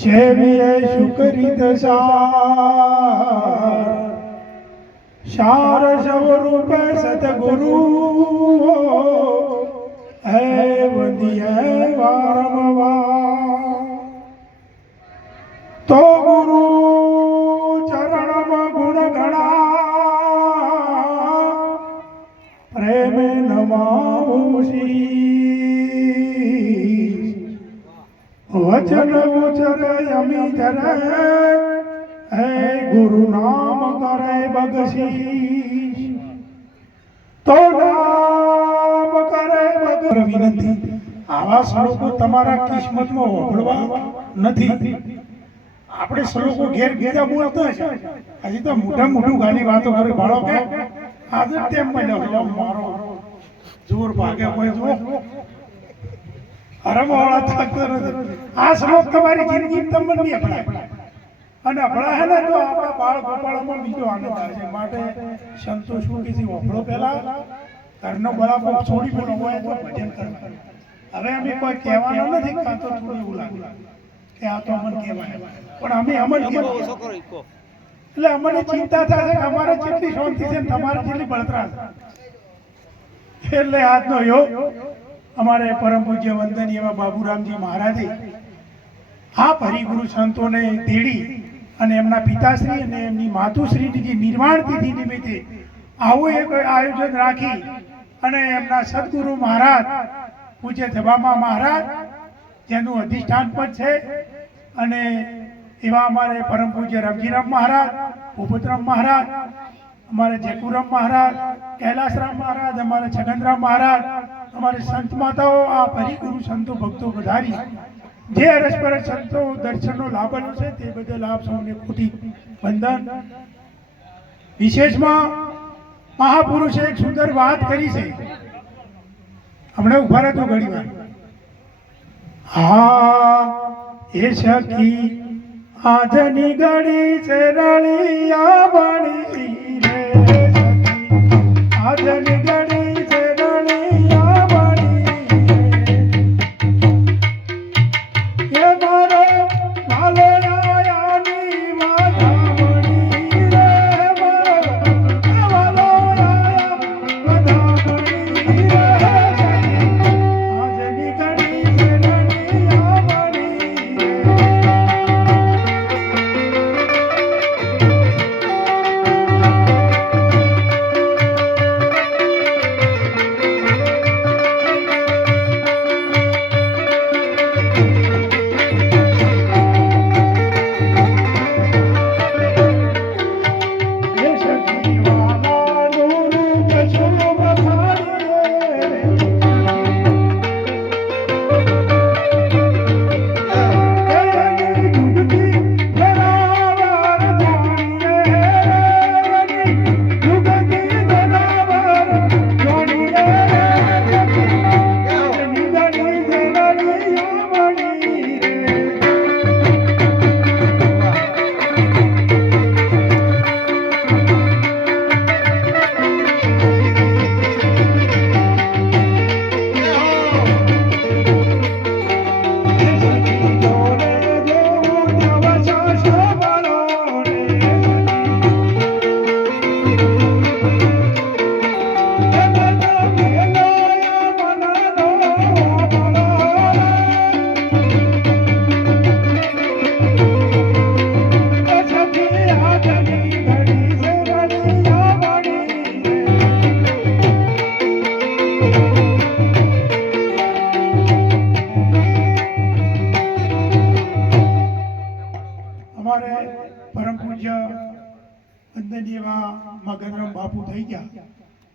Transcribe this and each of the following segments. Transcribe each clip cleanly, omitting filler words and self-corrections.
સેવીએ શુકરિત સાર સ્વરૂપ સતગુરુ હે વંદિયે વારંવાર તો ગુરુ ચરણમાં ગુણ ગણા પ્રેમ નમાવુષી વચન ઉચરે અમી ધરે હે ગુરુ નામ કરે બગશી તો નામ કરે બગ વિનંતી આવા શ્લોકો તમારા કિસ્મતમાં હોભળવા નથી. આપણે શ્લોકો ઘેર ઘેરા બોલતા છે હજી તો મોટા મોટું ગાલી વાતો કરે ભાડો કે આજે ટેમ મળ્યો મારો જોર ભાગે કોઈ જો હરમવાળા થતો નથી. આ શ્લોક તમારી જિંદગી તમને નહીં અપનાય અને અપનાય ને તો આપણા બાળ ગોપાળમાં બીજો આનંદ આવે છે. માટે સંતોષ શું કે વફળો પહેલા ઘરનો બળાપો છોડી બોલો હોય તો ભજન કરવા. હવે અમે કોઈ કહેવાનું નથી કાં તો થોડું એવું લાગે કે આ તો અમને કહેવાય પણ અમે અમલ કહેવાય એટલે અમને ચિંતા થાય છે કે અમારે કેટલી શાંતિ છે ને તમારે કેટલી બળતરા છે. એટલે આજનો યોગ અમારે પરમ પૂજ્ય વંદનીય એવા બાબુરામજી મહારાજે આ હરિગુરુ સંતોને તેડી અને એમના પિતાશ્રી અને એમની માતુશ્રીની જે નિર્વાણ તિથિ નિમિત્તે આવું એક આયોજન રાખી અને એમના સદગુરુ મહારાજ પૂજ્ય જબામા મહારાજ જેનું અધિષ્ઠાન પદ છે અને એવા અમારે પરમ પૂજ્ય રમજીરામ મહારાજ, ભૂપતરામ મહારાજ, અમારે જેકુરામ મહારાજ, કૈલાસરામ મહારાજ, અમારે છગનરામ મહારાજ, અમારે સંત માતાઓ આ હરિગુરુ સંતો ભક્તો વધારી જે અરસપર સંતો દર્શનનો લાભ આપ્યો છે તે બદલ આપ સૌને કોટી વંદન. વિશેષમાં મહાપુરુષે એક સુંદર વાત કરી છે. હમણાં ઉભા રહેતો ઘણી વાર. હા એ સખી આજની ઘડી છે રળિયા બની રે સખી આજની ઘડી છે રળિયા બની રે એ મારો ભાલો આયાની માતા બની રે મારો ભાલો આયા માતા બની રે આજની ઘડી છે રળિયા બની રે.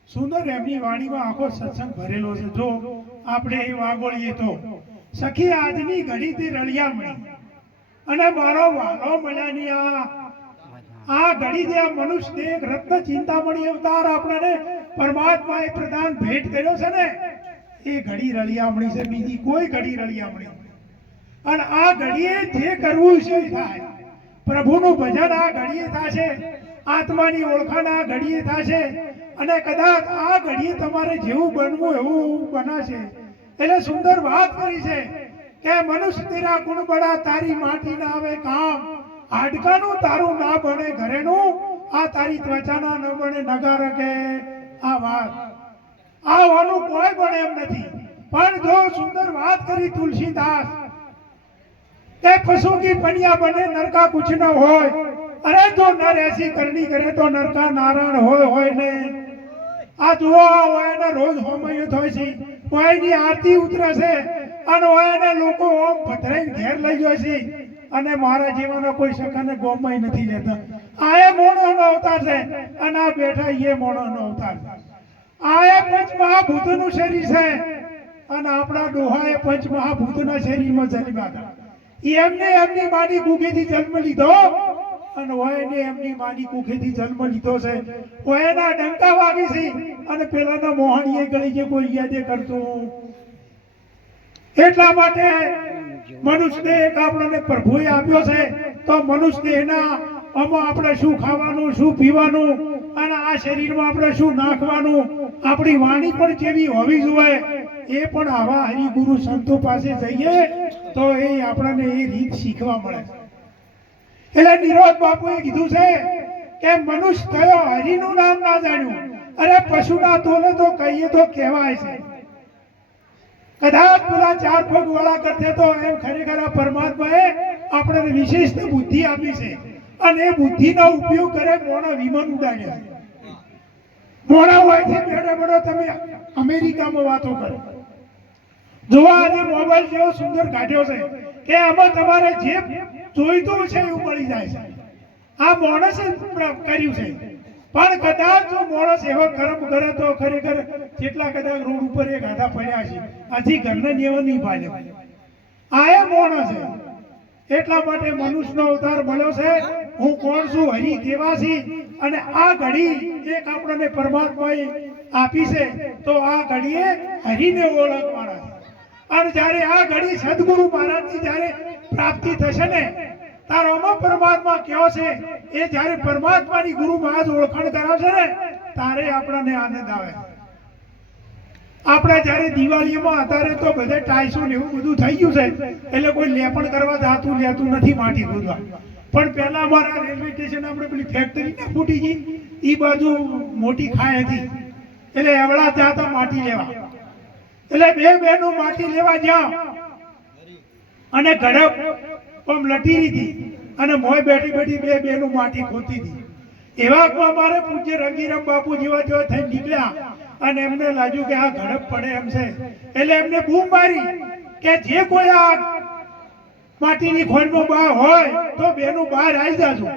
સુંદર એમની વાણીમાં આખો સત્સંગ ભરેલો છે. જો આપણે એ વાગોળીએ તો સખી આજની ઘડીથી રળિયા મળી અને મારો વાલો મળ્યાની આ ઘડીથી આ મનુષ્ય એક રત્ન ચિંતામણી અવતાર આપણને પરમાત્માએ પ્રદાન ભેટ કર્યો છે ને એ ઘડી રળિયામણી છે. બીજી કોઈ ઘડી રળિયામણી અને આ ઘડીએ જે કરવું છે થાય. પ્રભુનું ભજન આ ઘડીએ થશે, આત્માની ઓળખાણ આ ઘડીએ થશે અને કદાચ આ ઘડીએ તમારે જેવું બનવું એવું બનાશે. એટલે સુંદર વાત કરી છે કે મનુષ્ય તેરા ગુણ બડા તારી માટી ના આવે કામ, હાડકાનું તારું ના બને ઘરેનું, આ તારી ત્વચાના ન બને નગાર કે આ વાત આવાનું કોઈ બને એમ નથી. પણ જો સુંદર વાત કરી તુલસીદાસ કે પશુ કી પનિયા બને નરકા કુછ ન હોય, અરે જો નર એસી કરણી કરે તો નરકા નારાયણ હોય ને. આ જુઓ હોય ને રોજ હોમય થાય છે, કોઈની આરતી ઉતરે છે અને હોય ને લોકો ઓમ પથરાઈને ઘેર લઈ જાય છે અને મારા જીવનનો કોઈ સકાને ગોમય નથી લેતા. આ એ મોણોનો અવતાર છે અને આ બેઠા એ મોણોનો અવતાર છે. આ એ પંચમહાભૂતનું શરીર છે અને આપણા ડોહા એ પંચમહાભૂતના શરીરમાં જન્મ્યા હતા. એમને એમની માની કુખેથી જન્મ લીધો અને ઓયને એમની માની કુખેથી જન્મ લીધો છે. ઓયના ડંકા વાગી છે અને પેલાના મોહણીએ ગળી કે કોઈ યાદ કરતું. એટલા માટે મનુષ્ય એક આપણને પ્રભુએ આપ્યો છે, તો મનુષ્ય એના આમાં આપણે શું ખાવાનું, શું પીવાનું અને આ શરીરમાં આપણે શું નાખવાનું, આપણી વાણી પણ કેવી હોવી જોઈએ, એ પણ આવા હરિગુરુ સંતો પાસે જઈએ તો એ આપણને એ રીત શીખવા મળે. એટલે નિરોધ બાપુએ કીધું છે કે મનુષ્ય થયો હરિનું નામ ના જાણ્યું, અરે પશુના તોલે તો કહીએ તો કહેવાય છે. કદાચ પેલા ચાર પગ વાળા કરતે તો એમ ખરેખર આ પરમાત્માએ આપણને વિશેષ બુદ્ધિ આપી છે અને એ બુદ્ધિનો ઉપયોગ કરે મોણા વિમાન ઉડાડે છે. મોણા હોય છે બેઠા બેઠો તમે અમેરિકામાં વાતો કરો, જોવા આજે મોબાઈલ જેવો સુંદર કાઢ્યો છે કે આમાં તમારે જે જોઈતું છે એવું મળી જાય છે. આ માણસે કર્યું છે. પણ કદાચ જો માણસ એવો કર્મ કરે તો ખરેખર કેટલા કદાચ રોડ ઉપર એક આધા પડ્યા છે, હજી ઘરના નિયમ નહીં પાડે. આ એ માણસ છે. એટલા માટે મનુષ્યનો અવતાર મળ્યો છે. હું કોણ છું, હરિ કેવા છે અને આ ઘડી એક આપણને પરમાત્માએ આપી છે, તો આ ઘડીએ હરિને ઓળખવાના છે. અને જ્યારે આ ઘડી સદગુરુ મહારાજની જ્યારે પ્રાપ્તિ થશે ને, તારોમાં પરમાત્મા કયો છે એ જ્યારે પરમાત્માની ગુરુ મહારાજ ઓળખાણ કરાવશે ને, તારે આપણને આનંદ આવે. આપણે જ્યારે દિવાળીમાં અત્યારે તો બધે ટાઈસો ને એવું બધું થઈ ગયું છે એટલે કોઈ લેપણ કરવા જાતું લેતું નથી માટી ખોદવા. પણ પહેલા અમારા રેલવે સ્ટેશન આપણે પેલી ફેક્ટરી ને ફૂટી ગઈ એ બાજુ મોટી ખાઈ હતી, એટલે એવડા જાતા માટી લેવા. એટલે બે બહેનો માટી લેવા જ્યાં અને ગડપ આમ લટીરી હતી અને મોય બેઠી બેઠી બે બહેનો માટી ખોદતી હતી. એવા અમારે પૂજ્ય રંગીરામ બાપુ જેવા જેવા થઈને નીકળ્યા અને એમને લાગ્યું કે આ ગડપ પડે એમ છે, એટલે એમને બૂમ મારી કે જે કોઈ આ માટીની ખોળમાં બહાર હોય તો બેનું બહાર આવી જાજો.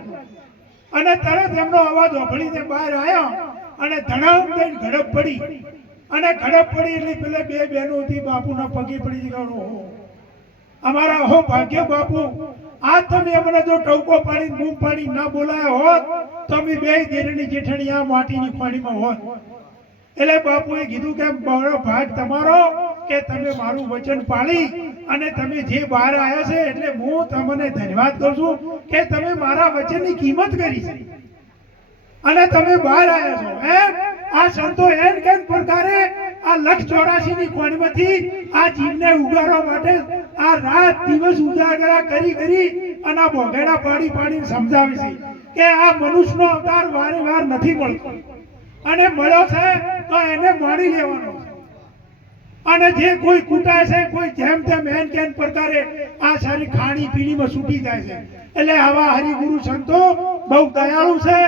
અને તરત એમનો અવાજ સાંભળીને બહાર આવ્યા અને ધડામ દઈને ગડપ પડી. અને ગડપ પડી એટલે પેલા બે બહેનો હતી બાપુના પગે પડી ગયો. અમારા હો ભાગ્ય બાપુ, આજ તમે અમને જો ટવકો પાડી બૂમ પાડી ના બોલાયા હોત તો અમે બે દેરની જેઠણી આ માટીની ખોળીમાં હોત. એટલે બાપુએ કીધું કે મારો ભાગ તમારો કે તમે મારું વચન પાળી અને તમે જે બહાર આવ્યા છે, એટલે હું તમને ધન્યવાદ કરું છું કે તમે મારા વચનની કિંમત કરી છે અને તમે બહાર આવ્યા છો. એમ આ સંતો એમ કેમ પ્રકારે આ 184 ની ખોળીમાંથી આ જીવને ઉગાડવા માટે આ રાત દિવસ ઉજાગરા કરી અને આ બોગેડા પાડી પાડીને સમજાવે છે કે આ મનુષ્યનો અવતાર વારે વાર નથી મળતો અને મળ્યો છે તો એને માણી લેવાનો છે. અને જે કોઈ કૂટાય છે, કોઈ જેમ તેમ એન કેન પ્રકારે આ સારી ખાણી પીણીમાં છૂટી જાય છે. એટલે આવા હરિગુરુ સંતો બહુ દયાળુ છે.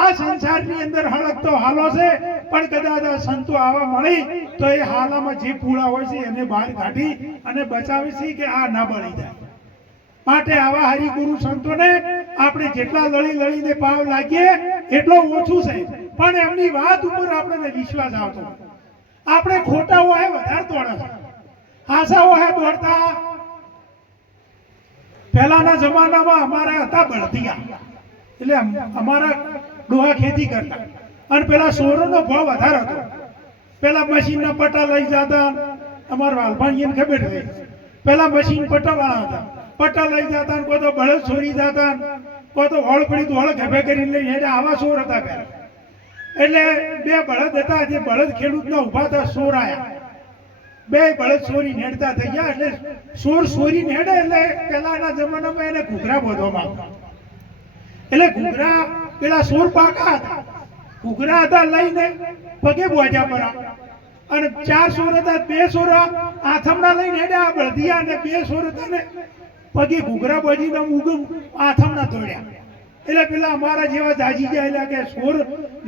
આ સંસારની અંદર હળકતો હાલો છે, પણ કદાચ આ સંતો આવા મળી તો એ હાલામાં જે પૂળા હોય છે એને બહાર કાઢી અને બચાવે છે કે આ ના બળી જાય. માટે આવા હરિગુરુ સંતોને આપણે જેટલા લડીને પાવ લાગીએ એટલો ઓછું છે, પણ એમની વાત ઉપર આપણને વિશ્વાસ આવતો. આપણે ખોટા હોય વધારે દોડે, આશા હોય દોડતા. પહેલાના જમાનામાં અમારા હતા બળદિયા, એટલે અમારા ડોહા ખેતી કરતા અને પેલા સોરોનો ભાવ વધારે હતો. પેલા મશીનના પટ્ટા લઈ જતા, અમારા વાલભાણીને ખબર થઈ, પેલા મશીન પટ્ટા વાળા હતા, પટ્ટા લઈ જતા, કોઈ તો બળદ છોડી જતા, કોઈ તો હોળ પડી તો હોળ ગભે કરીને લઈ જાય. આવા સોર હતા પહેલા. એટલે બે બળદ હતા, જે બળદ ખેડૂતના ઉભા હતા, સોર આયા. બે બળદ સોરી નેડતા થઈ ગયા. એટલે સોરી નેડે એટલે પેલાના જમાનામાં એને ઘૂઘરા બોધવામાં આવતા. એટલે ઘૂઘરા પેલા સોર પાકા હતા, ઘૂઘરા હતા લઈને પગે બોધ્યા પરા. અને 4 સોર હતા, 2 સોર આથમણા લઈને હેડ્યા બળદિયા, અને 2 સોર હતા ને પગે ઘૂઘરા બોધીને ઉગમ આથમણા તોડ્યા. એટલે પેલા અમારા જેવા જાજી ગયા એટલે કે સોર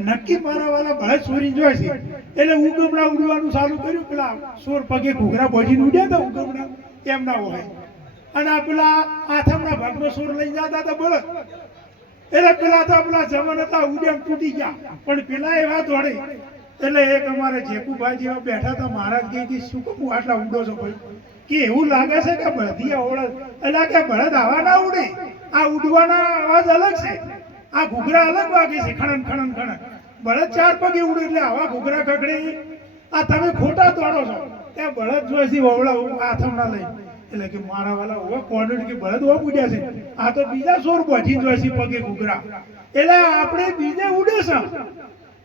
નક્કી મારા વાળા બળદ સોરી જોઈ છે એટલે ઉગમણા ઉડવાનું ચાલુ કર્યું. પેલા સોર પગે ઘૂઘરા બોધીને ઉડ્યા હતા ઉગમણા એમ ના હોય. અને આ પેલા આથમણા ભાગનો સોર લઈ જતા હતા બળદ. એટલે પેલા તો પેલા જમન હતા ઉડ્યા તૂટી ગયા. પણ પેલા એ વાત વળી એટલે એક અમારે જેકુભાઈ જેવા બેઠા હતા. મહારાજ કે શું કહું આટલા ઉડો છો ભાઈ, કે એવું લાગે છે કે બળદિયા ઓળખ. એટલે કે બળદ આવા ના ઉડે, આ ઉડવાના અવાજ અલગ છે, આ ઘૂઘરા અલગ વાગે છે, ખણન ખણન ખણન. બળદ 4 પગે ઉડે એટલે આવા ઘૂઘરા ખગડે. આ તમે ખોટા તોડો છો. ત્યાં બળદ જોઈશે વવળા આથમણા લઈ. એટલે કે મારા વાલા હવે કોણ કે બળદ ઓમ ઉડ્યા છે, આ તો બીજા સોર બોધી જોઈશે પગે ઘૂઘરા. એટલે આપણે બીજે ઉડે છે.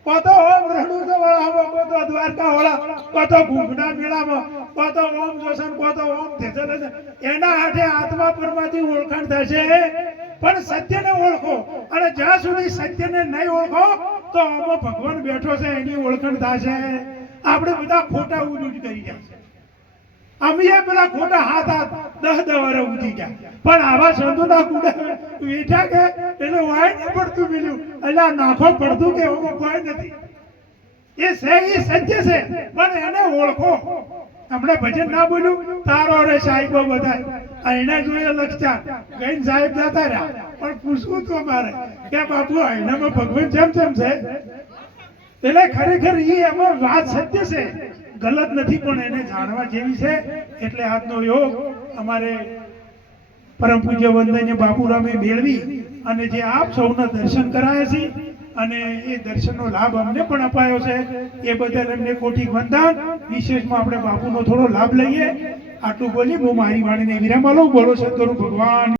કોતો ઓમ રડું તો વાળા, કોતો દ્વારકા વાળા, કોતો ઘૂંઘના મેળામાં, કોતો ઓમ જોશન, કોતો ઓમ થેસલ. એના હાથે આત્મા પરમાથી ઓળખાણ થશે. પણ સત્યને ઓળખો, અને જ્યાં સુધી સત્યને નહીં ઓળખો તો આમાં ભગવાન બેઠો છે એની ઓળખાણ થશે. આપણે બધા ખોટા ઉડું કરી જશે. અમે પેલા ખોટા હાથ 10 વર્ષ ઉઠી ગયા, પણ આવા સંતોના કુડા વેઠા કે એટલે વાય નહીં પડતું મિલ્યું. એટલે નાખો પડતું કે એમાં કોઈ નથી. એ છે એ સત્ય છે, પણ એને ઓળખો. હમણે ભજન ના બોલ્યું તારો રે સાહેબો બધા એને જોઈએ લક્ષા ગઈને સાહેબ જતા રહ્યા. પણ પૂછવું તો મારે કે બાપુ એનામાં ભગવાન જેમ છે. એટલે ખરેખર એ એમાં વાત સત્ય છે, ગલત નથી, પણ એને જાણવા જેવી છે. એટલે આજનો યોગ અમારે પરમ પૂજ્ય વંદનીય બાપુરામે મેળવી અને જે આપ સૌના દર્શન કરાયા છે અને એ દર્શનનો લાભ અમને પણ અપાયો છે, એ બદલ એમને કોટી વંદન. વિશેષમાં આપણે બાપુનો થોડો લાભ લઈએ. આટલું બોલી હું મારી વાણીને વિરામ આલું. બોલો સદગુરુ ભગવાન.